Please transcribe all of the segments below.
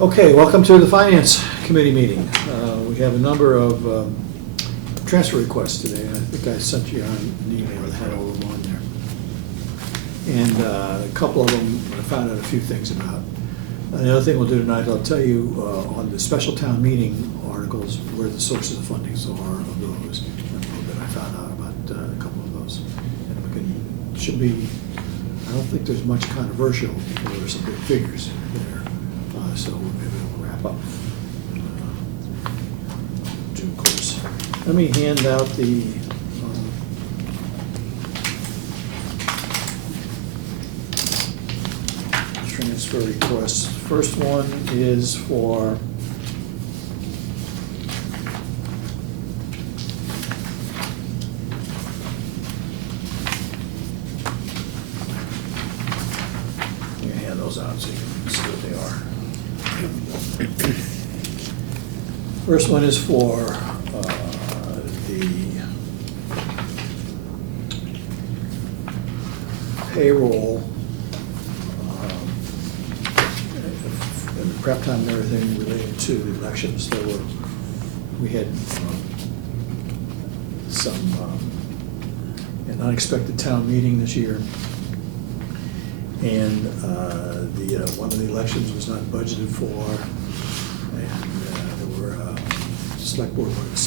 Okay, welcome to the Finance Committee meeting. We have a number of transfer requests today. I think I sent you an email that had all of them on there. And a couple of them I found out a few things about. The other thing we'll do tonight, I'll tell you on the special town meeting articles where the sources of funding are of those. And a little bit I found out about a couple of those. And we can, should be, I don't think there's much controversial, there's some big figures there. So maybe we'll wrap up due course. Let me hand out the transfer requests. First one is for let me hand those out so you can see what they are. First one is for the payroll and the prep time and everything related to the elections. We had an unexpected town meeting this year, and one of the elections was not budgeted for, and there were select board wanted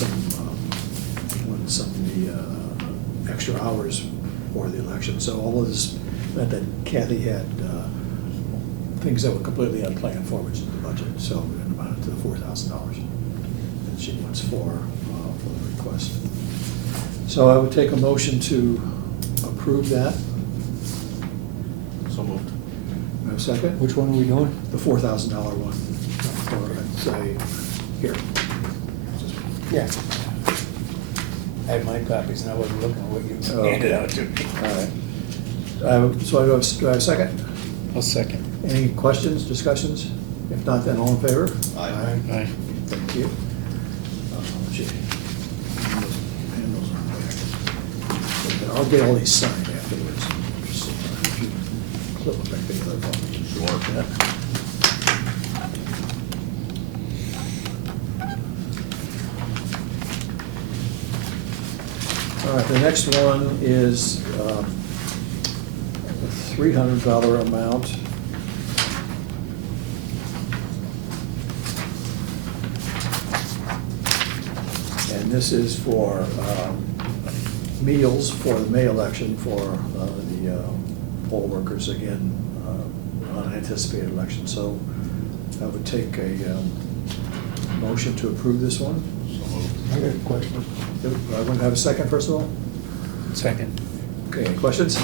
some of the extra hours for the election. So all of this meant that Kathy had things that were completely unplanned for, which is the budget. So it amounted to the $4,000 that she wants for the request. So I would take a motion to approve that. So moved. I have a second? Which one are we doing? The $4,000 one. Or say, here. Yeah. I had my copies and I wasn't looking at what you handed out to me. All right. So do I have a second? I'll second. Any questions, discussions? If not, then all in favor? Aye. Aye. Thank you. Gee. Hand those on there. I'll get all these signed afterwards. Just if you clip them back together. Sure. Yeah. All right, the next one is a $300 amount. And this is for meals for the May election for the poll workers, again, unanticipated election. So I would take a motion to approve this one. So moved. I got a question. I want to have a second, first of all. Second. Okay, any questions?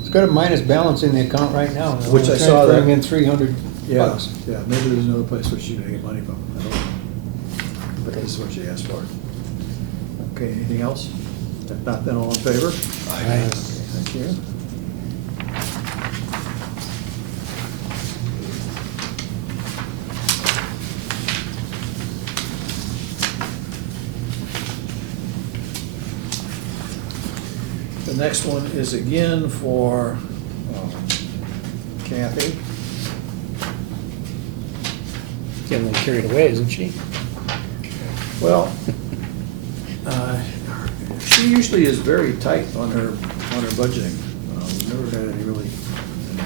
It's got a minus balance in the account right now. Which I saw that. Transferring in 300 Yeah, bucks. yeah, maybe there's another place where she's gonna get money from, I don't know. But this is what she asked for. Okay, anything else? If not, then all in favor? Aye. Okay, thank you. The next one is again for Kathy. Getting a little carried away, isn't she? Well, she usually is very tight on her budgeting. We've never had any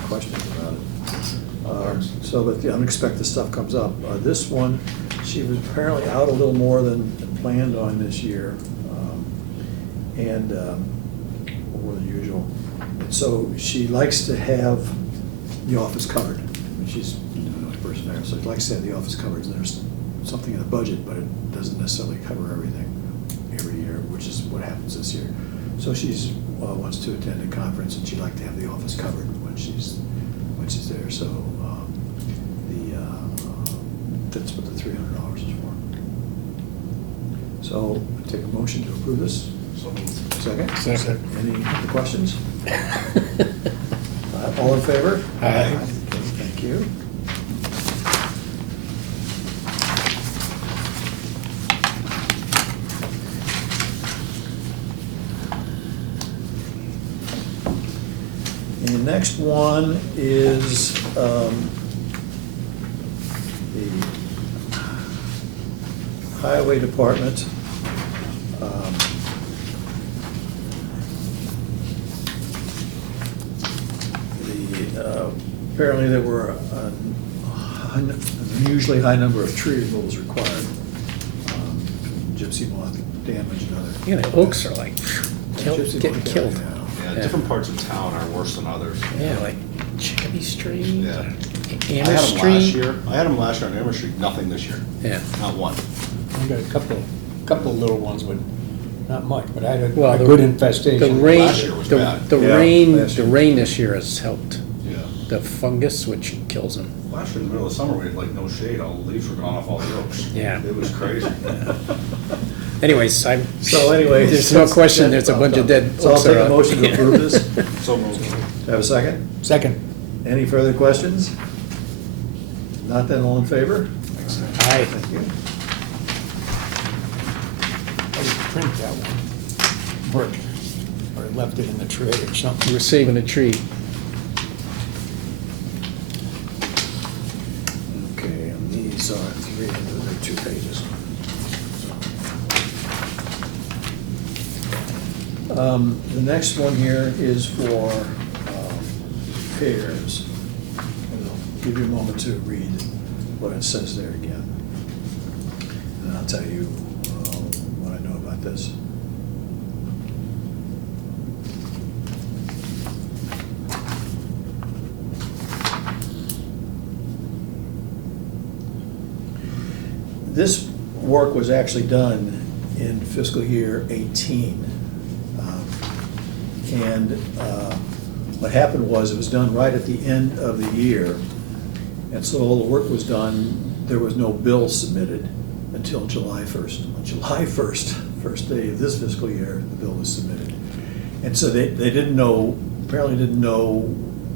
questions about it. So, but the unexpected stuff comes up. This one, she was apparently out a little more than planned on this year, and more than usual. And so she likes to have the office covered. She's the only person there, so she likes to have the office covered. And there's something in the budget, but it doesn't necessarily cover everything every year, which is what happens this year. So she's wants to attend a conference, and she'd like to have the office covered when she's there. So that's what the $300 is for. So I take a motion to approve this. So moved. Second? Second. Any other questions? All in favor? Aye. Okay, thank you. And the next one is The Highway Department, apparently there were an unusually high number of tree removals required. Gypsy moth damage and other. Yeah, the oaks are like, Gypsy getting moth killed. damage, yeah. Yeah, different parts of town are worse than others. Yeah, like Chicopee Street, Yeah. I Amherst had them last Street. year. I had them last year on Amherst Street, nothing this year, Yeah. not one. I got a couple of little ones, but not much, but I had Well, a the- good The infestation. rain, Last year was bad. the Yeah, rain, last the year. rain this year has helped. Yeah. The fungus, which kills them. Last year in the middle of summer, we had like no shade, all the leaves were gone off all the oaks. Yeah. It was crazy. Anyways, So anyway. There's no question, there's a bunch of dead So I'll oaks take a around. motion to approve this. So moved. Have a second? Second. Any further questions? Not then, all in favor? Aye. Thank you. I didn't print that one. Or I left it in the tray or You something. were saving a tree. Okay, and these are three, those are 2 pages. The next one here is for pairs. And I'll give you a moment to read what it says there again. And I'll tell you what I know about this. This work was actually done in fiscal year 18. And what happened was, it was done right at the end of the year. And so all the work was done, there was no bill submitted until July 1st. On July 1st, first day of this fiscal year, the bill was submitted. And so they didn't know, apparently didn't know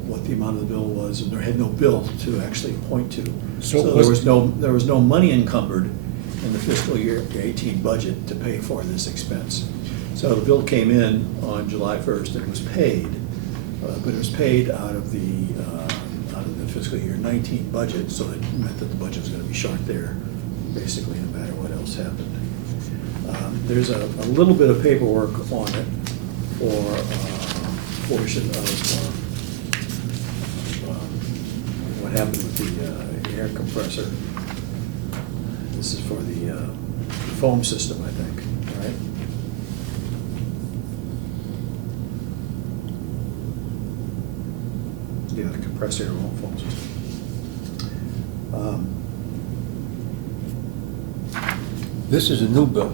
what the amount of the bill was, and there had no bill to actually point to. So So there was no money encumbered in the fiscal year 18 budget to pay for this expense. So the bill came in on July 1st and was paid, but it was paid out of the fiscal year 19 budget, so it meant that the budget was going to be short there, basically, no matter what else happened. There's a little bit of paperwork on it for a portion of what happened with the air compressor. This is for the foam system, I think, right? Yeah, the compressor air foam system. This is a new bill.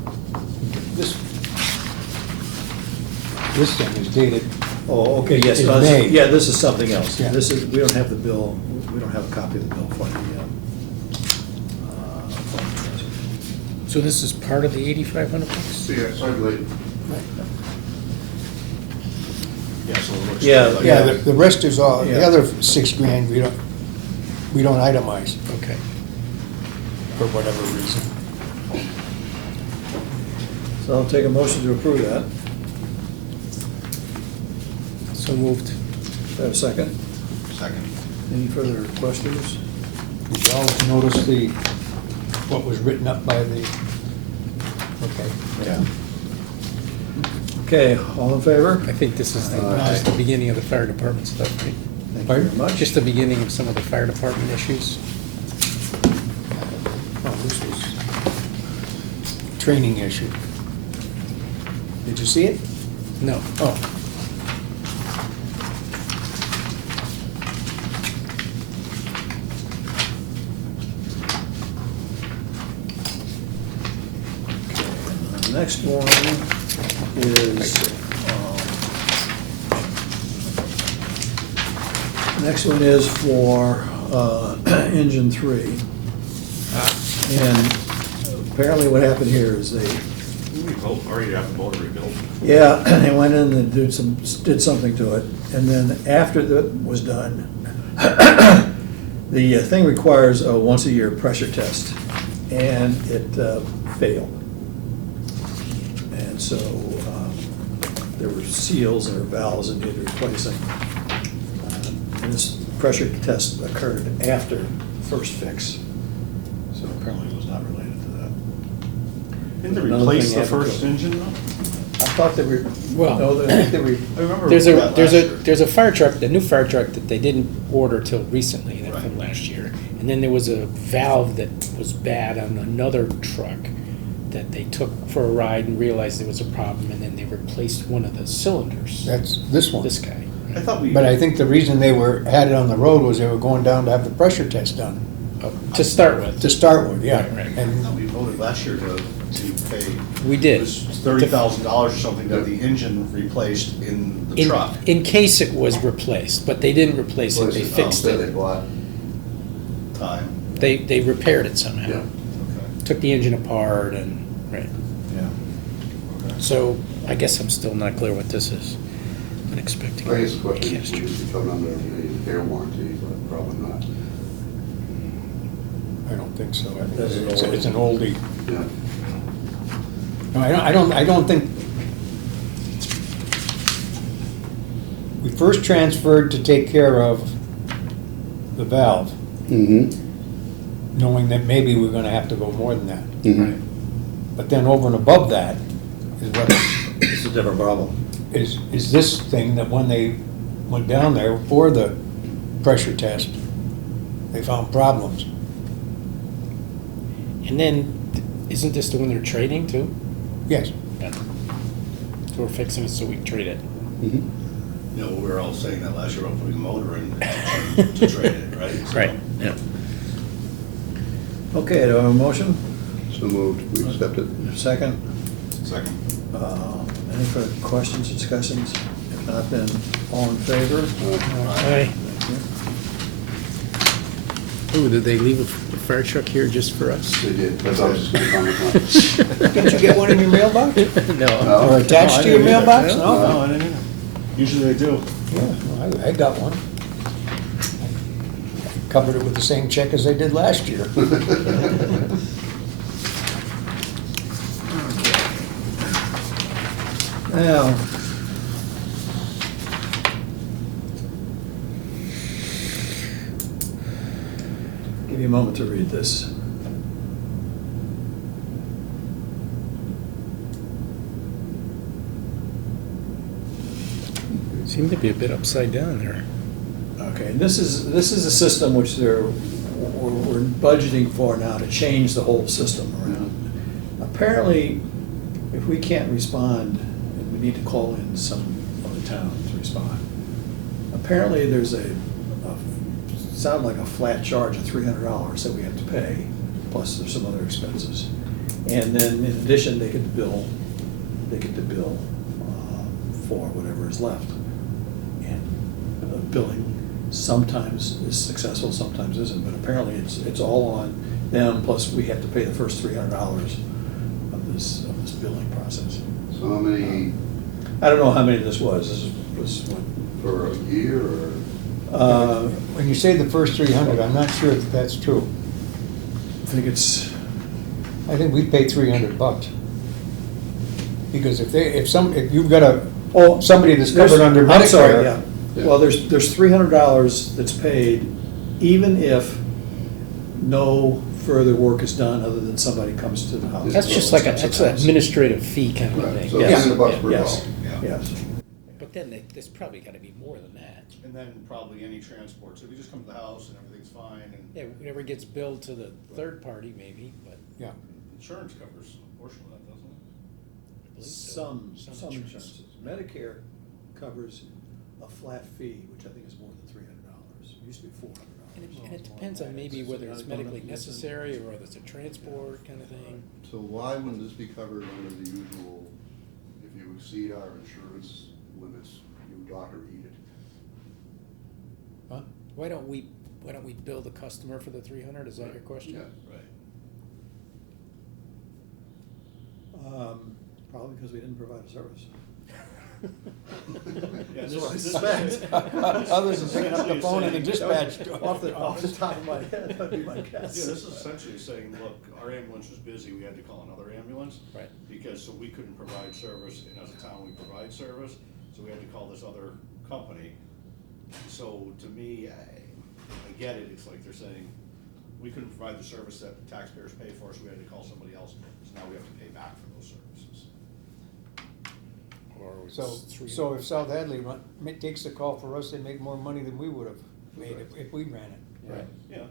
This thing is dated. Oh, okay, yes, It's no, May. yeah, this is something else. Yeah. This is, we don't have the bill, we don't have a copy of the bill for the foam compressor. So this is part of the 8,500 bucks? Yeah, sorry, late. Yeah, so it looks. Yeah, like- Yeah, the rest is all, the Yeah. other $6,000, we don't itemize Okay. for whatever reason. So I'll take a motion to approve that. So moved. Do I have a second? Second. Any further questions? Did you all notice what was written up by the, okay. Yeah. Okay, all in favor? I think this is Aye. just the beginning of the fire department stuff, right? Thank you Pardon? very much. Just the beginning of some of the fire department issues. Oh, this was training issue. Did you see it? No. Oh. The next one is, next one is for engine 3. And apparently what happened here is they, Rebuilt, or you have the motor rebuilt. yeah, they went in and did something to it. And then after that was done, the thing requires a once-a-year pressure test, and it failed. And so there were seals, there were valves that needed replacing. And this pressure test occurred after first fix. So apparently it was not related to that. Didn't they Another replace thing the happened first to- engine though? I thought they were, Well- no, I think they were, I remember There's that last year. there's a fire truck, the new fire truck that they didn't order till recently, that from Right. last year. And then there was a valve that was bad on another truck that they took for a ride and realized there was a problem, and then they replaced one of the cylinders. That's this one. This guy. I thought we. But I think the reason they had it on the road was they were going down to have the pressure test done, To start with. to start with, yeah. Right, right. I And thought we voted last year to pay. We It did. was $30,000 or something that the engine replaced in the In, truck. in case it was replaced, but they didn't replace it, they fixed They it. bought, Time. They repaired it somehow. yeah. Okay. Took the engine apart and, right. yeah. So I guess I'm still not clear what this is. Unexpected. I guess the question is, Canister. would it be covered under the air warranty, but probably not. I don't think so. I think That's an it's an oldie. Yeah. No, I don't think. We first transferred to take care of the valve, Mm-hmm. knowing that maybe we're gonna have to go more than that. Mm-hmm. But then over and above that is what It's a different problem. is this thing that when they went down there for the pressure test, they found problems. And then, isn't this the one they're trading too? Yes, Yeah. So we're fixing it so we can trade it. Mm-hmm. You know, we were all saying that last year about putting a motor in to trade it, right? So- Right, yeah. Okay, do I have a motion? So moved, we accept it. Second? Second. Any further questions, discussions? If not, then all in favor? Aye. Thank you. Ooh, did they leave a fire truck here just for us? They did, that's what I was just gonna comment on. didn't you get one in your mailbox? No. Or attached to your mailbox? No, No? I didn't either. Usually they do. Yeah, well, I got one. Covered it with the same check as they did last year. Now, give you a moment to read this. Seemed to be a bit upside down there. Okay, and this is a system which we're budgeting for now to change the whole system around. Apparently, if we can't respond, and we need to call in some of the town to respond. Apparently, there's sound like a flat charge of $300 that we have to pay, plus there's some other expenses. And then in addition, they get the bill for whatever is left. And the billing sometimes is successful, sometimes isn't, but apparently it's all on them, plus we have to pay the first $300 of this billing process. So how many, I don't know how many this was. This was what? for a year, or? When you say the first 300, I'm not sure if that's true. I think it's, I think we pay $300. Because if you've got somebody that's covered under Medicare. I'm sorry, yeah. Yeah. Well, there's $300 that's paid even if no further work is done other than somebody comes to the house. That's just like that's an administrative fee kind of a Right, thing. so Yes. $300 per Yes. call. Yeah. Yes. But then there's probably gotta be more than that. And then probably any transport, so if you just come to the house and everything's fine, and Yeah, whatever gets billed to the third party maybe, but Yeah. insurance covers a portion of that, doesn't it? I believe so. Some insurances. Medicare covers a flat fee, which I think is more than $300. It used to be $400. And it depends on maybe whether it's medically necessary or whether it's a transport kind of thing. So why wouldn't this be covered under the usual, if you exceed our insurance limits, you dock or eat it? Huh? Why don't we bill the customer for the 300? Is that your question? Yeah. Right. Probably because we didn't provide a service. Yeah, That's what I this- suspect. Other than picking up the phone in the dispatch. Off the top of my head, that'd be my Yeah, guess. this is essentially saying, look, our ambulance was busy, we had to call another ambulance. Right. Because, so we couldn't provide service, and as a town, we provide service, so we had to call this other company. So to me, I get it, it's like they're saying, we couldn't provide the service that the taxpayers pay for, so we had to call somebody else, so now we have to pay back for those services. Or it's So if South Hadley takes the call for us, they make more money than we would have made if we ran it. Right. Yeah,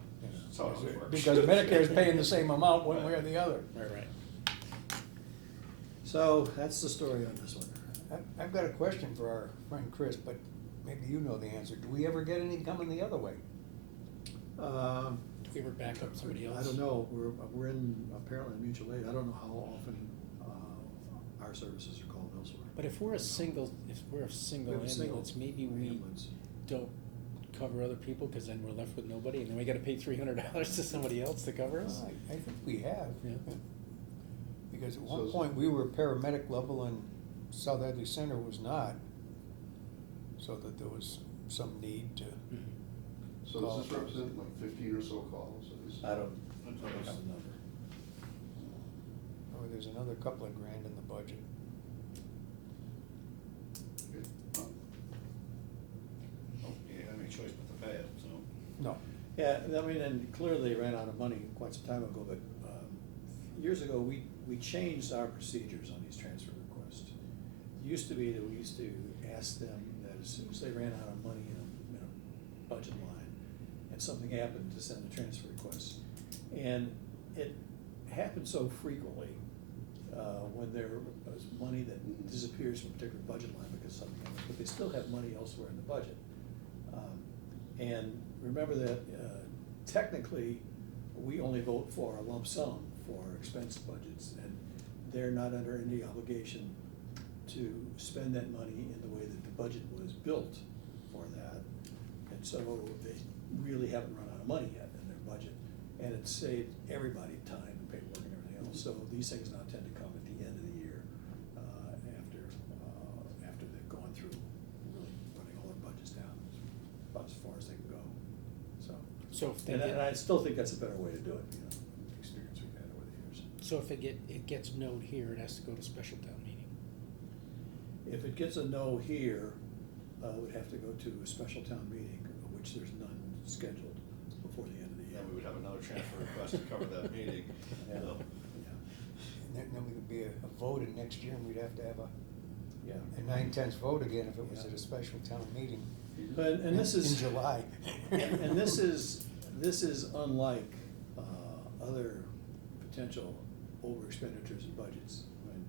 that's how it always works. Because Medicare is paying the same amount one way or the other. Right. So that's the story on this one. I've got a question for our friend Chris, but maybe you know the answer. Do we ever get any coming the other way? Um, Do we ever back up somebody else? I don't know, we're in apparently mutual aid, I don't know how often our services are called elsewhere. But if we're a single We have a single ambulance, maybe we ambulance. don't cover other people, because then we're left with nobody, and then we gotta pay $300 to somebody else to cover us? I think we have. Yeah. Because at So one is- point, we were paramedic level and South Hadley Center was not. So that there was some need to, Mhm. So does this represent like 15 or so calls? I don't That's know what the it's- number. oh, there's another couple of grand in the budget. Okay. Well, Oh, you didn't have any choice but to pay it, so. No. Yeah, I mean, and clearly they ran out of money quite some time ago, but years ago, we changed our procedures on these transfer requests. It used to be that we used to ask them that as soon as they ran out of money in a budget line, and something happened, to send a transfer request. And it happened so frequently when there was money that disappears from a particular budget line because something happens, but they still have money elsewhere in the budget. And remember that technically, we only vote for a lump sum for expense budgets, and they're not under any obligation to spend that money in the way that the budget was built for that. And so they really haven't run out of money yet in their budget, and it saved everybody time and paperwork and everything else. So these things now tend to come at the end of the year, after they've gone through really running all their budgets down, about as far as they can go. So if they And get, I still think that's a better way to do it, you know, the experience we've had over the years. so if it gets no'd here, it has to go to special town meeting. If it gets a no here, it would have to go to a special town meeting, of which there's none scheduled before the end of the year. Then we would have another transfer request to cover that meeting. Yeah. So, And then we would be a vote in next year, and we'd have to have a Yeah. 9/10 vote again if it was Yeah. at a special town meeting. And this is. In July. And this is unlike other potential over expenditures in budgets. When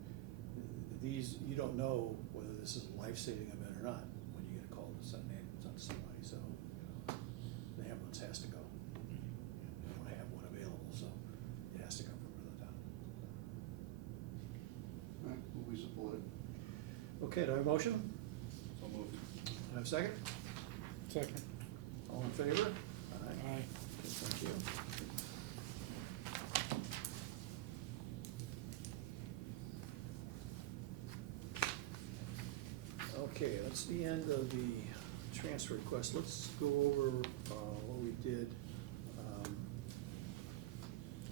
these, you don't know whether this is a life-saving event or not when you get a call to send an ambulance out to somebody, so, you know, the ambulance has to go. They don't have one available, so it has to come from another town. All right, will we support it? Okay, do I have a motion? so moved. Do I have a second? Second. All in favor? Aye. Thank you. Okay, that's the end of the transfer request. Let's go over what we did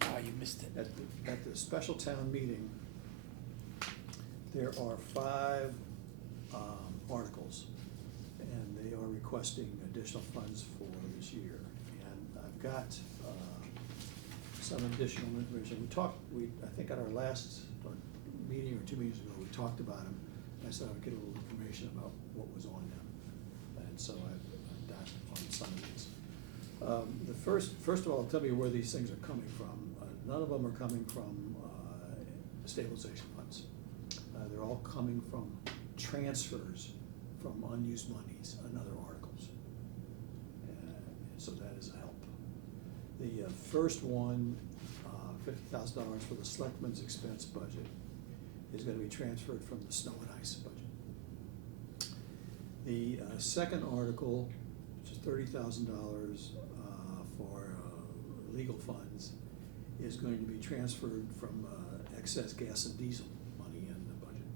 Ah, you missed it. at the special town meeting. There are 5 articles, and they are requesting additional funds for this year. And I've got some additional information. I think at our last meeting or 2 meetings ago, we talked about them. I said I would get a little information about what was on them. And so I've got on some of these. First of all, I'll tell you where these things are coming from. None of them are coming from stabilization funds. They're all coming from transfers from unused monies and other articles. So that is a help. The first one, $50,000 for the selectmen's expense budget, is going to be transferred from the snow and ice budget. The second article, which is $30,000 for legal funds, is going to be transferred from excess gas and diesel money in the budget.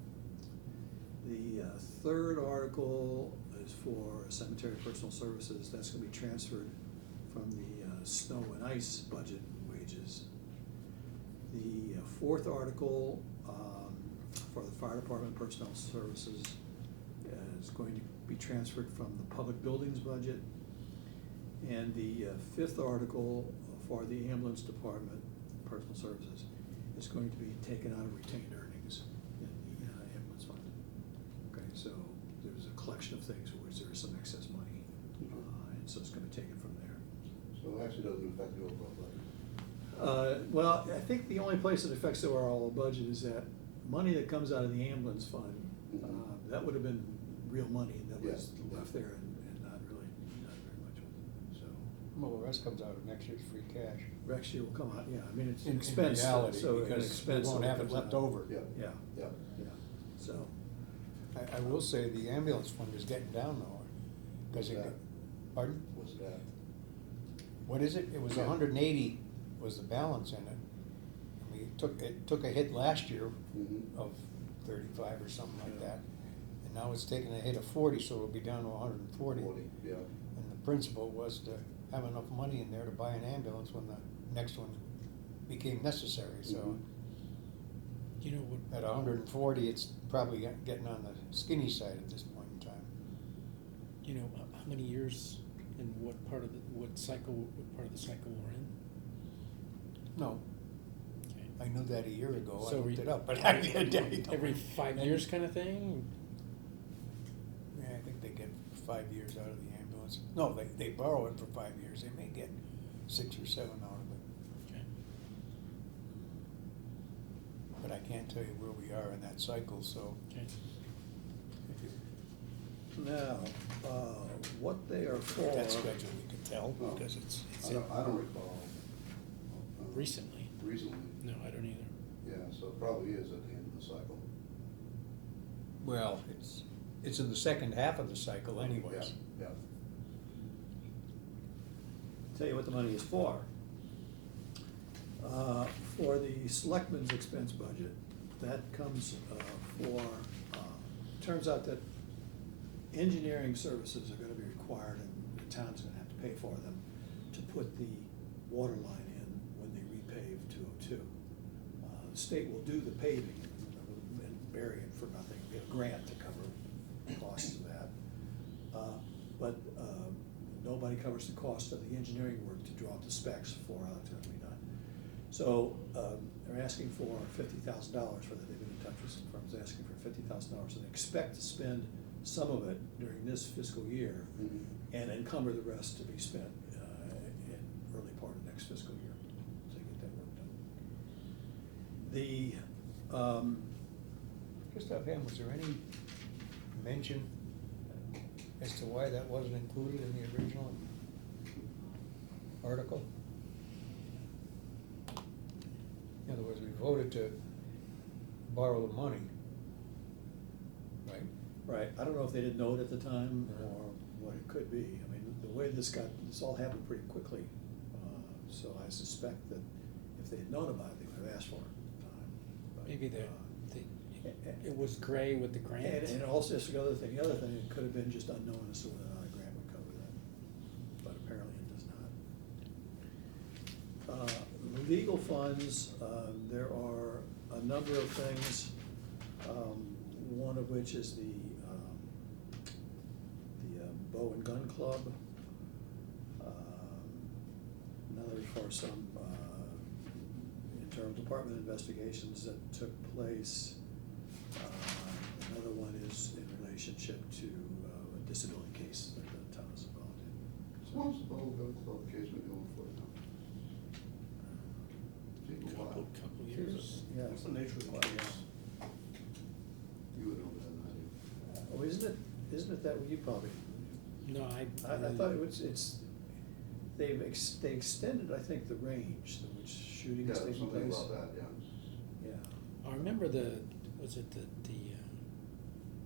The third article is for cemetery personal services. That's going to be transferred from the snow and ice budget wages. The fourth article for the fire department personnel services is going to be transferred from the public buildings budget. And the fifth article for the ambulance department, personal services, is going to be taken out of retained earnings in the ambulance fund. Okay, so there's a collection of things where there is some excess money, and so it's gonna take it from there. So it actually doesn't affect the overall budget. Well, I think the only place it affects the overall budget is that money that comes out of the ambulance fund, that would have been real money that was Yeah. left there and not very much of it, so. Well, the rest comes out of next year's free cash. Next year will come out, yeah, I mean, it's an In expense. reality, so an because we expense won't that have it comes left out. over. Yeah. Yeah, Yeah. yeah, so, I will say the ambulance fund is getting down though, because What's it, that? pardon? What's that? What is it? It was Yeah. 180 was the balance in it. I mean, it took a hit last year Mhm. of 35 or something like Yeah. that. And now it's taking a hit of 40, so it'll be down to 140. 40, yeah. And the principle was to have enough money in there to buy an ambulance when the next one became necessary, so. Mhm. You know what, At 140, it's probably getting on the skinny side at this point in time. you know, how many years and what part of the cycle we're in? No, Okay. I knew that a year ago, I So looked we- it up, but I didn't. Every 5 years kind of thing? Yeah, I think they get 5 years out of the ambulance. No, they borrow it for 5 years, they may get 6 or 7 out of it. Okay. But I can't tell you where we are in that cycle, so Okay. if you, now, what they are for. that schedule we can tell, Oh. because it's I don't recall. Recently? Recently, No, I don't either. yeah, so it probably is at the end of the cycle. well, it's in the second half of the cycle anyways. Yeah, yeah. Tell you what the money is for. For the selectmen's expense budget, that comes for, turns out that engineering services are gonna be required, and the town's gonna have to pay for them, to put the water line in when they repave 202. The state will do the paving and bury it for nothing, get a grant to cover the costs of that. But nobody covers the cost of the engineering work to draw up the specs for how it's gonna be done. So they're asking for $50,000 for that. They've been in touch with some firms asking for $50,000, and they expect to spend some of it during this fiscal year Mhm. and encumber the rest to be spent in early part of next fiscal year to get that work done. Just offhand, was there any mention as to why that wasn't included in the original article? In other words, we voted to borrow the money, right? Right, I don't know if they didn't know it at the time or what it could be. I mean, the way this all happened pretty quickly. So I suspect that if they had known about it, they would have asked for it at the time. But, Maybe it was gray with the grant. And also, just the other thing, it could have been just unknown as to whether or not a grant would cover that, but apparently it does not. Legal funds, there are a number of things, one of which is the Bow and Gun Club. Another for some internal department investigations that took place. Another one is in relationship to a disability case that the town is involved in. So what's the Bowl Gun Club case been going for now? Take a while. Couple years. Yeah. What's the nature of the case? You would know better than I do. Oh, isn't it that, you probably, No, I thought they extended, I think, the range in which shooting Yeah, is taking something place. about that, yeah. Yeah. I remember was it the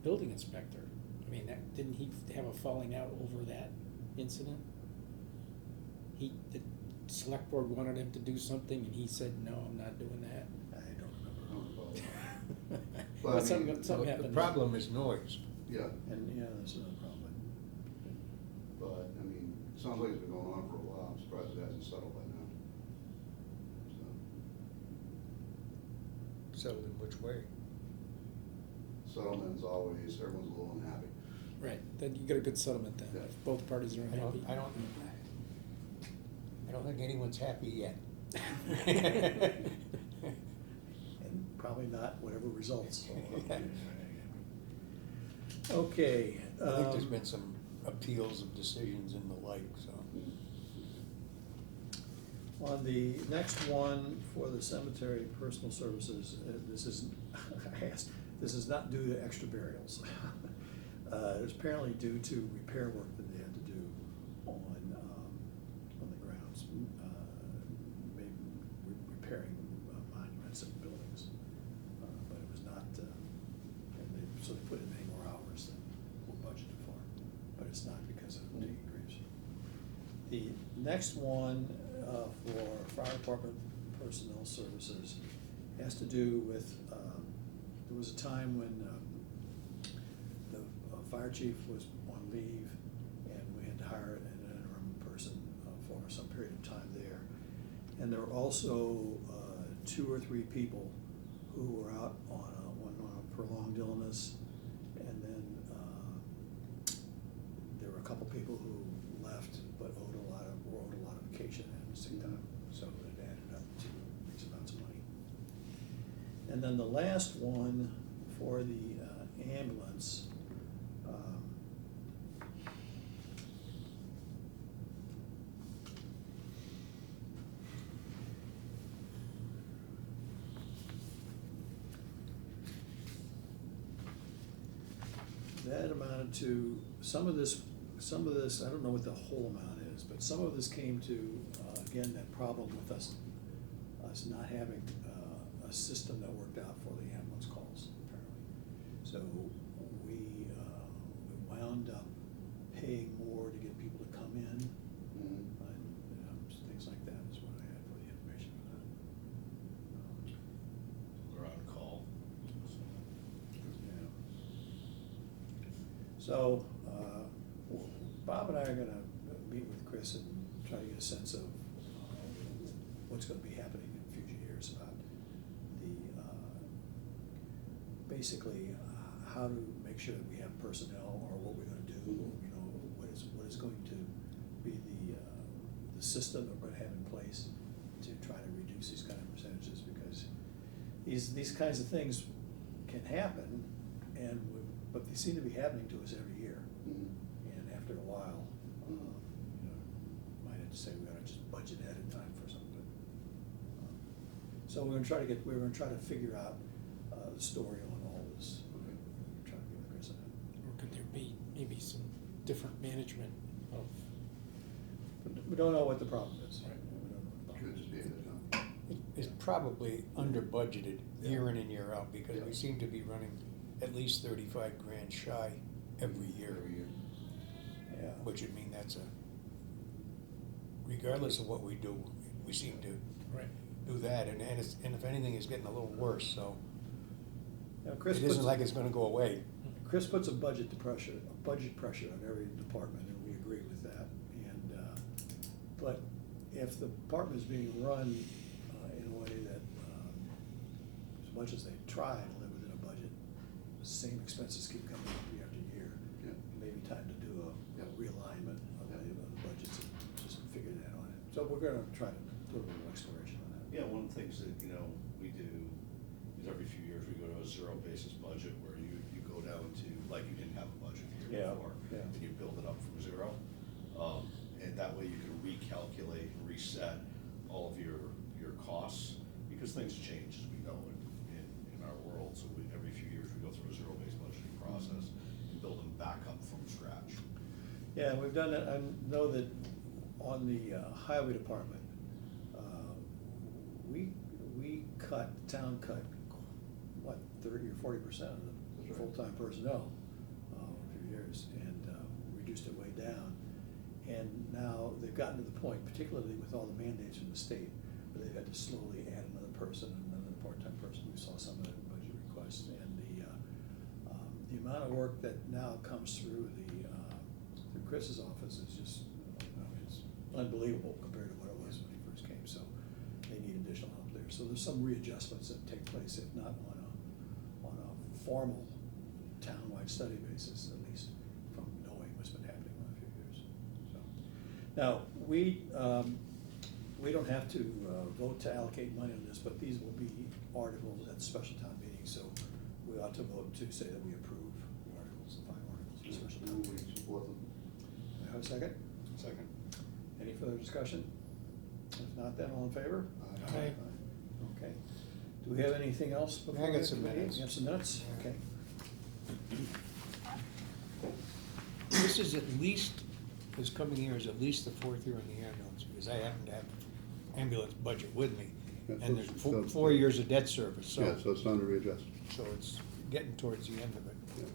building inspector? I mean, didn't he have a falling out over that incident? The select board wanted him to do something and he said, no, I'm not doing that. I don't I remember. don't recall. Well, Well, I mean, something The happened. problem is noise. Yeah, And, yeah, that's another problem. but, I mean, it sounds like it's been going on for a while. I'm surprised it hasn't settled by now. Settled in which way? So, settlement's always, everyone's a little unhappy. Right, then you get a good settlement then, Yeah. if both parties are I unhappy. don't don't think anyone's happy yet. And probably not whatever results. Okay. I think there's been some appeals of decisions and the like, so. On the next one for the cemetery personal services, this is, I asked, this is not due to extra burials. It's apparently due to repair work that they had to do on the grounds, maybe repairing monuments and buildings. But it was not, and so they put in many more hours than were budgeted for, but it's not because of digging graves. The next one for fire department personnel services has to do with, there was a time when the fire chief was on leave and we had to hire an interim person for some period of time there. And there were also 2 or 3 people who were out on one on a prolonged illness, and then there were a couple people who left but owed a lot of vacation and sick time, so it added up to these amounts of money. And then the last one for the ambulance, that amounted to, some of this, I don't know what the whole amount is, but some of this came to, again, that problem with us not having a system that worked out for the ambulance calls, apparently. So we wound up paying more to get people to come in, and things like that is what I had for the information for that. They're on call. Yeah. So, Bob and I are gonna meet with Chris and try to get a sense of what's gonna be happening in future years about the, basically, how to make sure that we have personnel, or what we're gonna do, what is going to be the system that we're gonna have in place to try to reduce these kind of percentages, because these kinds of things can happen, but they seem to be happening to us every year. And after a while, might have to say we ought to just budget ahead of time for something. So we're gonna try to figure out the story on all this. We're trying to get with Chris on that. Or could there be maybe some different management of, But we don't know what the problem is. Right. We don't know what the problem Could is. just be a, It's probably under budgeted year in and year out, because we Yeah. seem to be running at least 35 grand shy every year. every year. Yeah. Which would mean that's regardless of what we do, we seem to right, do that, and if anything, it's getting a little worse, so Now, Chris it isn't puts- like it's gonna go away. Chris puts a budget pressure on every department, and we agree with that. And, but if the department is being run in a way that, as much as they try to live within a budget, the same expenses keep coming up year after year. Yeah. Maybe time to do a Yeah. realignment of Yeah. the budgets and just figure that on it. So we're gonna try to do a little exploration on that. Yeah, one of the things that, we do is every few years we go to a zero basis budget where you go down to, like you didn't have a budget the year Yeah, before. yeah. And you build it up from zero. And that way you can recalculate and reset all of your costs, because things change, as we know, in our world. So every few years we go through a zero-based budgeting process and build them back up from scratch. Yeah, we've done that. I know that on the highway department, the town cut, what, 30 or 40% of the That's right. full-time personnel a few years, and reduced it way down. And now they've gotten to the point, particularly with all the mandates from the state, where they've had to slowly add another person, another part-time person. We saw some of that in budget requests, and the amount of work that now comes through through Chris's office is just, it's unbelievable compared to what it was when he first came. So they need additional help there. So there's some readjustments that take place, if not on a formal townwide study basis, at least from knowing what's been happening in a few years. So now we we don't have to vote to allocate money on this, but these will be articles at the special town meeting, so we ought to vote to say that we approve the articles, the 5 articles at the special town We meeting. support them. Do I have a second? Second. Any further discussion? If not, then all in favor? Aye. Okay. Do we have anything else before? I got we some meet? minutes. You have some minutes? Yeah. Okay. This is at least, this coming year is at least the 4th year in the ambulance, because I happen to have ambulance budget with me. Yeah, And there's so- 4 years of debt service, Yeah, so, so it's time to readjust. so it's getting towards the end of it. Yeah.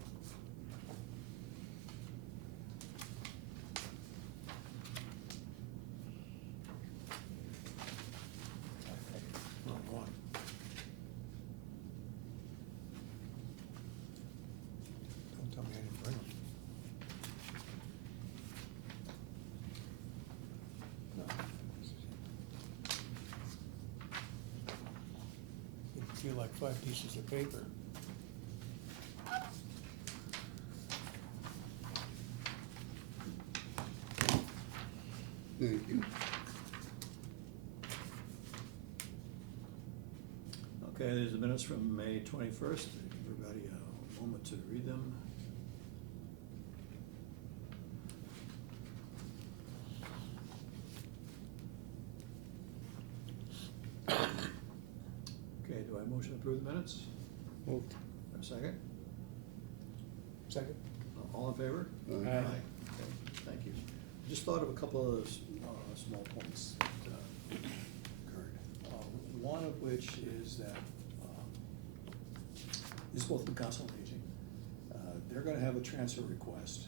Wrong one. Don't tell me I didn't bring them. No. It'd feel like 5 pieces of paper. Thank you. Okay, there's the minutes from May 21st. Everybody a moment to read them. Okay, do I motion to approve the minutes? Moved. Have a second? Second? All in favor? Aye. Okay, thank you. Just thought of a couple of small points that occurred. One of which is that, this is both the Council on Aging. They're gonna have a transfer request.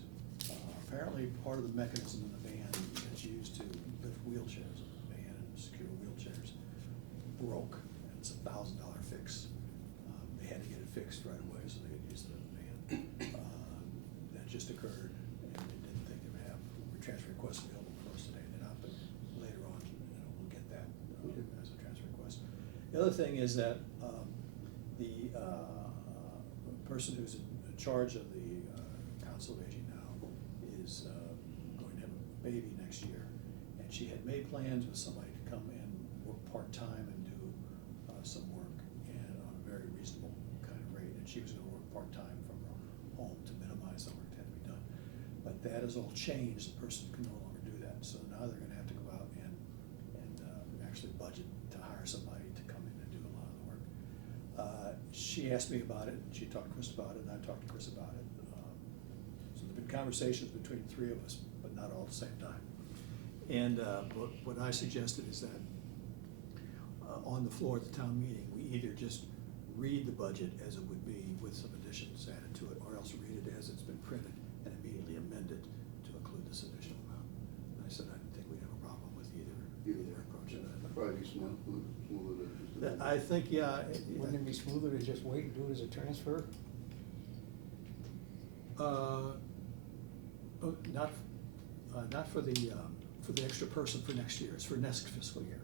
Apparently, part of the mechanism in the van that's used to lift wheelchairs in the van and secure wheelchairs broke, and it's $1,000 fix. They had to get it fixed right away so they could use the van. That just occurred, and they didn't think they would have a transfer request available for us today. They're not, but later on, we'll get that as a transfer request. The other thing is that the person who's in charge of the Council of Aging now is going to have a baby next year, and she had made plans with somebody to come and work part-time and do some work and on a very reasonable kind of rate, and she was gonna work part-time from her home to minimize the work that had to be done. But that has all changed, the person can no longer do that, so now they're gonna have to go out and actually budget to hire somebody to come in and do a lot of the work. She asked me about it, she talked to Chris about it, and I talked to Chris about it. So there've been conversations between the 3 of us, but not all at the same time. And what I suggested is that on the floor at the town meeting, we either just read the budget as it would be with some additions added to it, or else read it as it's been printed and immediately amend it to include this additional amount. And I said I didn't think we'd have a problem with either approach. Probably be smoother to just. I think, yeah. Wouldn't it be smoother to just wait and do it as a transfer? Not for the extra person for next year, it's for next fiscal year.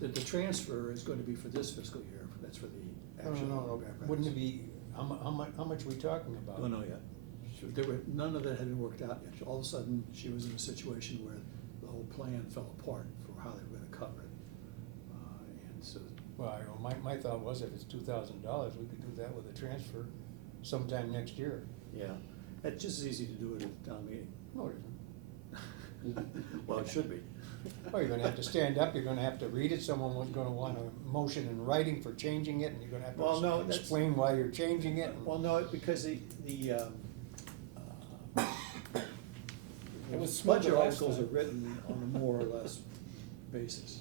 The transfer is going to be for this fiscal year, that's for the actual. No. Wouldn't it be, how much are we talking about? Don't know yet. None of that had been worked out yet. All of a sudden, she was in a situation where the whole plan fell apart for how they were gonna cover it. And so, Well, my thought was if it's $2,000, we could do that with a transfer sometime next year. yeah, it's just as easy to do it at the town meeting. No, it isn't. Well, it should be. Well, you're gonna have to stand up, you're gonna have to read it, someone was gonna want a motion in writing for changing it, and you're gonna have Well, no, to that's- explain why you're changing it. and- Well, no, because It was budget smoother last articles are time. written on a more or less basis,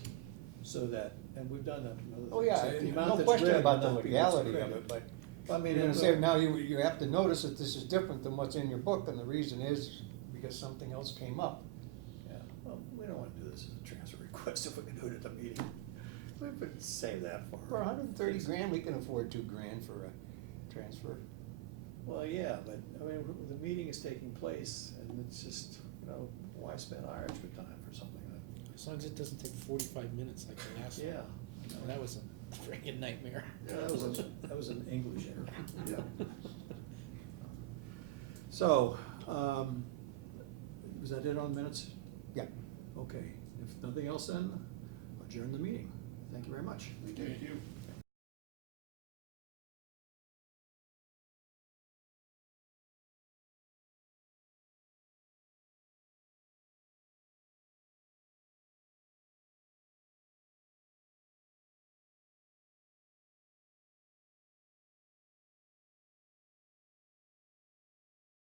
so that, and we've done that from other things. Oh, yeah, So the amount no that's question read about will the not be what's legality of printed. it, but I mean, you're gonna it say, will- now you have to notice that this is different than what's in your book, and the reason is because something else came up. Yeah, well, we don't wanna do this as a transfer request if we can do it at the meeting. We could save that for. For $130,000, we can afford $2,000 for a transfer. Well, yeah, but, I mean, the meeting is taking place, and it's just, why spend our extra time for something that, As long as it doesn't take 45 minutes like the last one. yeah. And that was a friggin' nightmare. Yeah, that was an English error. Yeah. So, was that it on minutes? Yeah. Okay, if nothing else then, adjourn the meeting. Thank you very much. Thank you.